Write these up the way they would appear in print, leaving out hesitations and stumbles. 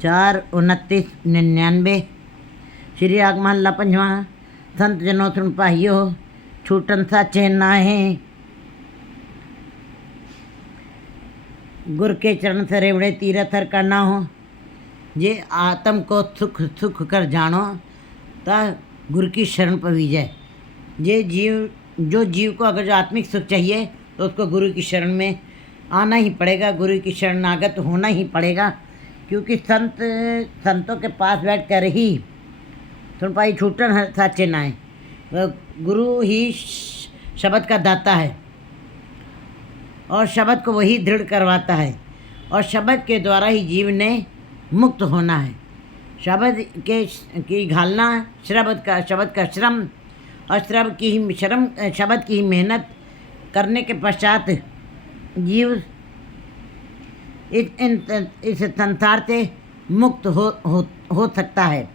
42999। श्री राग महला पंजवा। संत जनों सुन पाइयो, छूटन साचे नाहे। गुर के चरण सरेवड़े तीरथ हर करना हो। जे आत्म को सुख सुख कर जानो, ता गुरु की शरण पवीजय। जे जो जीव को अगर जो आत्मिक सुख चाहिए तो उसको गुरु की शरण में आना ही पड़ेगा, गुरु की शरणागत होना ही पड़ेगा। क्योंकि संतों के पास बैठ कर ही सुन पाई छूटन साचे नाए। गुरु ही शब्द का दाता है और शब्द को वही दृढ़ करवाता है, और शब्द के द्वारा ही जीव ने मुक्त होना है। शब्द की घालना, शब्द का श्रम और शब्द की ही मेहनत करने के पश्चात जीव इस संसार से मुक्त हो सकता है,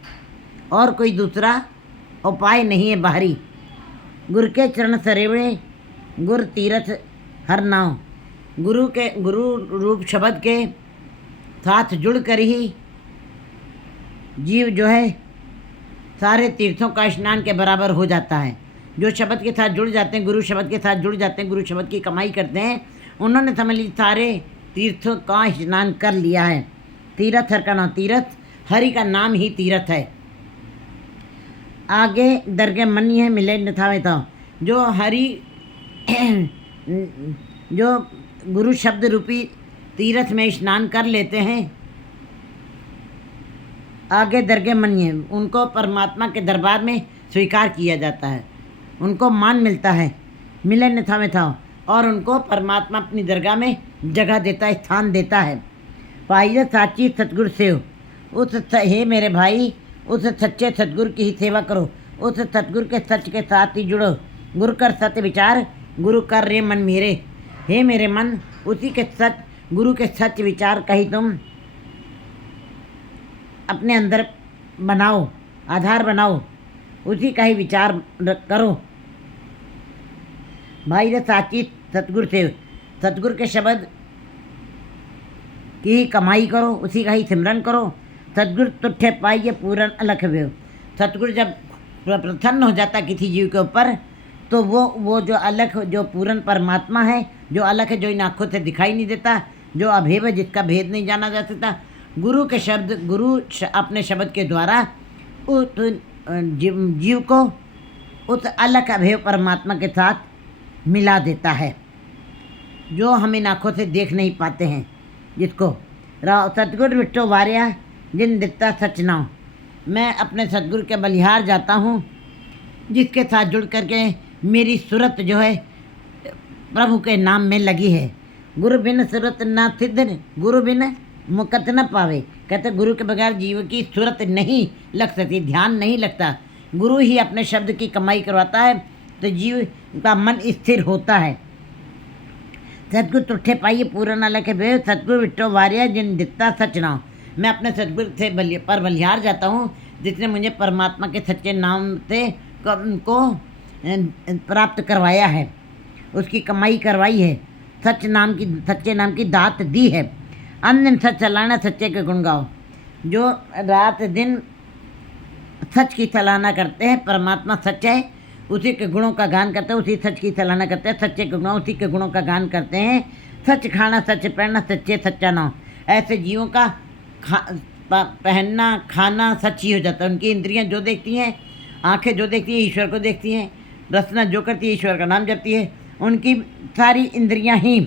और कोई दूसरा उपाय नहीं है बाहरी। गुरु के चरण सरेवड़े गुर तीरथ हर नाव। गुरु रूप शब्द के साथ जुड़कर ही जीव जो है सारे तीर्थों का स्नान के बराबर हो जाता है। जो शब्द के साथ जुड़ जाते हैं, गुरु शब्द के साथ जुड़ जाते हैं, गुरु शब्द की कमाई करते हैं, उन्होंने समझ ली सारे तीर्थों का स्नान कर लिया है। तीरथ हर का नाम, तीरथ हरि का नाम ही तीरथ है। आगे दरगे मनी है मिले नथावे था। जो हरि जो गुरु शब्द रूपी तीरथ में स्नान कर लेते हैं, आगे दरगे मनिए, उनको परमात्मा के दरबार में स्वीकार किया जाता है, उनको मान मिलता है। मिले नथा में था, और उनको परमात्मा अपनी दरगाह में जगह देता है, स्थान देता है। पाइए साची सतगुरु सेव। हे मेरे भाई, उस सच्चे सतगुरु की ही सेवा करो, उस सतगुरु के सच के साथ ही जुड़ो। गुरु कर सत्य विचार, गुरु कर रे मन मेरे। हे मेरे मन, उसी के सच, गुरु के सच विचार का ही तुम अपने अंदर बनाओ, आधार बनाओ, उसी का ही विचार करो। भाई रे साची सतगुरु से, सतगुरु के शब्द की कमाई करो, उसी का ही सिमरन करो। सतगुरु तुठे पाइए पूरन अलख व्यव। सतगुरु जब प्रसन्न हो जाता किसी जीव के ऊपर, तो वो जो अलख, जो पूरन परमात्मा है, जो अलख है, जो इन आँखों से दिखाई नहीं देता, जो अभेद है, जिसका भेद नहीं जाना जा सकता, गुरु के शब्द, अपने शब्द के द्वारा उस जीव को उस अलग अभेद परमात्मा के साथ मिला देता है, जो हम इन आँखों से देख नहीं पाते हैं। जिसको सतगुरु विट्टो वार्या जिन दिता सच नाव। मैं अपने सतगुरु के बलिहार जाता हूँ, जिसके साथ जुड़ करके मेरी सूरत जो है प्रभु के नाम में लगी है। गुरु बिन सूरत ना सिद्ध, गुरु बिन मुकत न पावे। कहते गुरु के बगैर जीव की सूरत नहीं लग सकती, ध्यान नहीं लगता। गुरु ही अपने शब्द की कमाई करवाता है, तो जीव का मन स्थिर होता है। सतगुरु तुठे पाइए पूरन अलख व्यव। सतगुरु विट्टो वार्या जिन दिता सच नाम। मैं अपने सतगुरु से पर बलिहार जाता हूँ, जिसने मुझे परमात्मा के सच्चे नाम से को प्राप्त करवाया है, उसकी कमाई करवाई है, सच्चे नाम की दात दी है। अन दिन सच चलाना, सच्चे के गुण गाओ। जो रात दिन सच की सलाहना करते हैं, परमात्मा सच है, उसी के गुणों का गान करते हैं, उसी सच की सलाहना करते हैं, सच्चे के गुण, उसी के गुणों का गान करते हैं। सच खाना, सच पहनना, सच्चे सच्चा नाम। ऐसे जीवों का पहनना खाना सच ही हो जाता है। उनकी इंद्रियां जो देखती हैं, आंखें जो देखती हैं ईश्वर को देखती हैं, रचना जो करती है ईश्वर का नाम जपती है। उनकी सारी इंद्रियां ही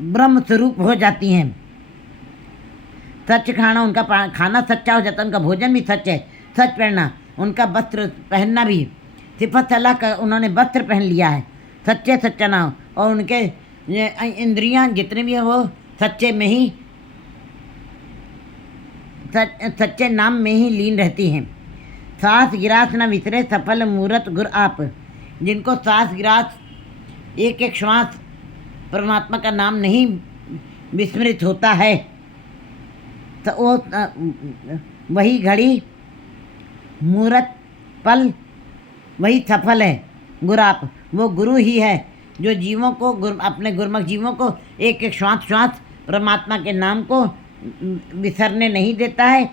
ब्रह्म स्वरूप हो जाती हैं। सच खाना, उनका खाना सच्चा हो जाता है, उनका भोजन भी सच है। सच पहनना, उनका वस्त्र पहनना भी सिफत अल्लाह का, उन्होंने वस्त्र पहन लिया है, सच्चे सच्चा नाम। और उनके इंद्रियां जितने भी हैं वो सच्चे में ही, सच्चे नाम में ही लीन रहती हैं। सांस गिरास न विसरे सफल मूरत गुर आप। जिनको सांस गिरास, एक एक श्वास परमात्मा का नाम नहीं विस्मृत होता है, तो वो वही घड़ी मूरत पल वही सफल है। गुराप, वो गुरु ही है जो जीवों को, अपने गुरमुख जीवों को एक एक श्वास श्वास परमात्मा के नाम को विसरने नहीं देता है।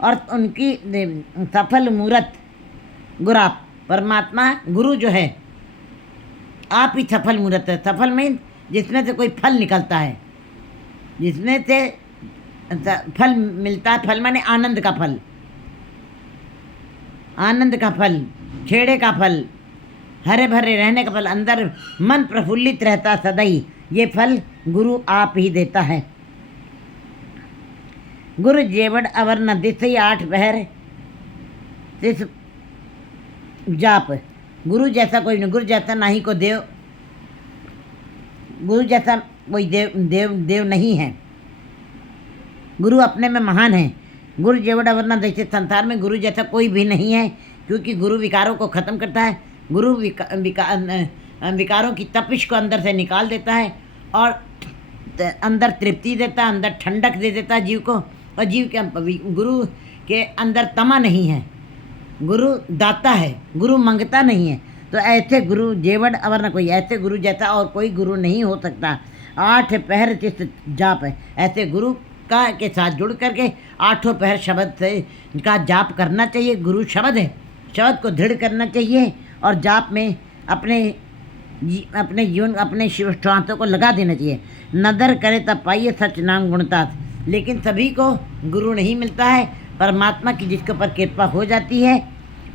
और उनकी सफल मूर्त गुराप परमात्मा गुरु जो है आप ही सफल मूर्त है। सफल मीन जिसमें से कोई फल निकलता है, जिसमें से फल मिलता है। फल माने आनंद का फल, आनंद का फल, खेड़े का फल, हरे भरे रहने का फल, अंदर मन प्रफुल्लित रहता सदा ही। ये फल गुरु आप ही देता है। गुरु जेवड़ अवर न दिसई 8 पहर तिस जाप। गुरु जैसा कोई नहीं, गुरु जैसा ना ही को देव, गुरु जैसा कोई देव नहीं है। गुरु अपने में महान है। गुरु जेवड़ अवर न दिसई, संसार में गुरु जैसा कोई भी नहीं है, क्योंकि गुरु विकारों को ख़त्म करता है। गुरु विकारों की तपिश को अंदर से निकाल देता है और अंदर तृप्ति देता है, अंदर ठंडक दे देता है जीव को। और जीव के गुरु के अंदर तमा नहीं है, गुरु दाता है, गुरु मंगता नहीं है। तो ऐसे गुरु जेवड़ अवर न कोई, ऐसे गुरु जैसा और कोई गुरु नहीं हो सकता। 8 पहर चित्त जाप है, ऐसे गुरु का के साथ जुड़ करके 8 पहर शब्द से का जाप करना चाहिए। गुरु शब्द है, शब्द को दृढ़ करना चाहिए और जाप में अपने जीवन अपने शिव श्वासों को लगा देना चाहिए। नदर करे तब पाइए सच नाम गुणता। लेकिन सभी को गुरु नहीं मिलता है। परमात्मा की जिसके ऊपर कृपा हो जाती है,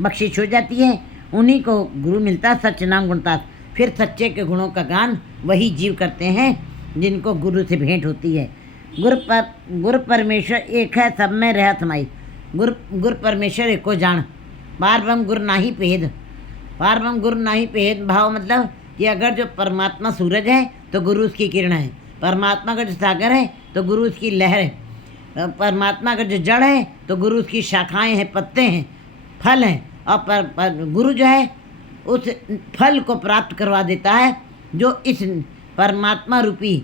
बख्शिश हो जाती है, उन्हीं को गुरु मिलता है सच नाम गुणता। फिर सच्चे के गुणों का गान वही जीव करते हैं जिनको गुरु से भेंट होती है। गुरु परमेश्वर एक है, सब में रह समाई। गुरु परमेश्वर एको जान, पार ब्रह्म गुरु नाही भेद। पार ब्रह्म गुरु नाही भेद भाव मतलब कि अगर जो परमात्मा सूरज है तो गुरु उसकी किरण है, परमात्मा का जो सागर है तो गुरु उसकी लहर है, परमात्मा का जो जड़ है तो गुरु उसकी शाखाएं हैं, पत्ते हैं, फल हैं। और गुरु जो है उस फल को प्राप्त करवा देता है जो इस परमात्मा रूपी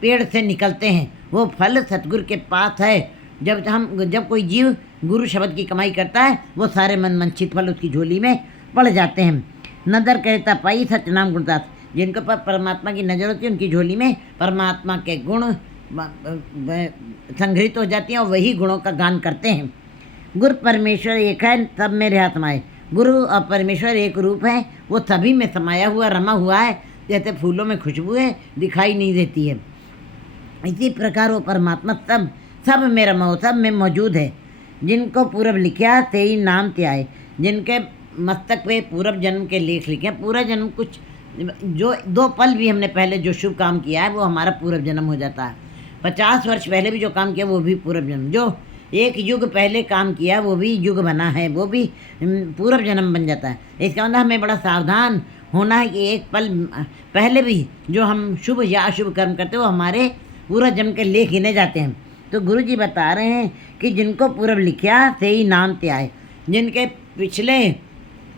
पेड़ से निकलते हैं। वो फल सतगुरु के पास है। जब कोई जीव गुरु शब्द की कमाई करता है, वो सारे मनमंचित फल उसकी झोली में पड़ जाते हैं। नदर कहता पाई सच नाम गुणदास, जिनके पर परमात्मा की नज़र होती है उनकी झोली में परमात्मा के गुण संग्रहित हो जाती हैं और वही गुणों का गान करते हैं। गुरु परमेश्वर एक है, सब में रहा समाये। गुरु और परमेश्वर एक रूप है, वो सभी में समाया हुआ रमा हुआ है। जैसे फूलों में खुशबू है दिखाई नहीं देती है, इसी प्रकार वो परमात्मा सब में रमा हो, सब में मौजूद है। जिनको पूर्व लिखा ते ही नाम ते आए। जिनके मस्तक पे पूर्व जन्म के लेख लिखे हैं। पूरा जन्म कुछ जो 2 पल भी हमने पहले जो शुभ काम किया है वो हमारा पूर्व जन्म हो जाता है। 50 वर्ष पहले भी जो काम किया वो भी पूर्व जन्म। जो 1 युग पहले काम किया वो भी युग बना है, वो भी पूर्व जन्म बन जाता है। इसका मतलब हमें बड़ा सावधान होना है कि 1 पल पहले भी जो हम शुभ या अशुभ कर्म करते हैं वो हमारे पूर्व जन्म के लेख गिने जाते हैं। तो गुरु जी बता रहे हैं कि जिनको पूर्व लिखा से ही नाम ते आए। जिनके पिछले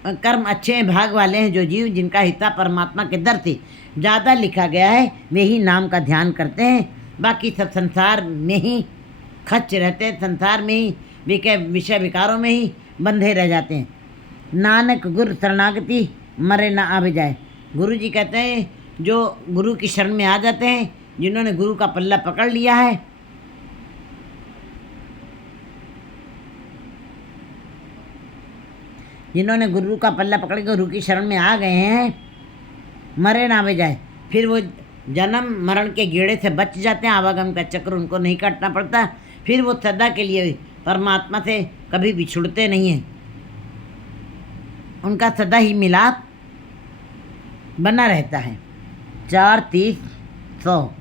कर्म अच्छे हैं, भाग वाले हैं जो जीव, जिनका हिस्सा परमात्मा के दर से ज़्यादा लिखा गया है, वे ही नाम का ध्यान करते हैं। बाकी सब संसार में ही खच रहते हैं, संसार में ही विषय विकारों में ही बंधे रह जाते हैं। नानक गुरु शरणागति मरे ना आवे जाए। गुरु जी कहते हैं जो गुरु की शरण में आ जाते हैं, जिन्होंने गुरु का पल्ला पकड़ लिया है, जिन्होंने गुरु का पल्ला पकड़ के गुरु की शरण में आ गए हैं, मरे ना आवे जाए। फिर वो जन्म मरण के गेड़े से बच जाते हैं, आवागम का चक्र उनको नहीं काटना पड़ता। फिर वो सदा के लिए परमात्मा से कभी बिछुड़ते नहीं हैं, उनका सदा ही मिलाप बना रहता है। 4 30 100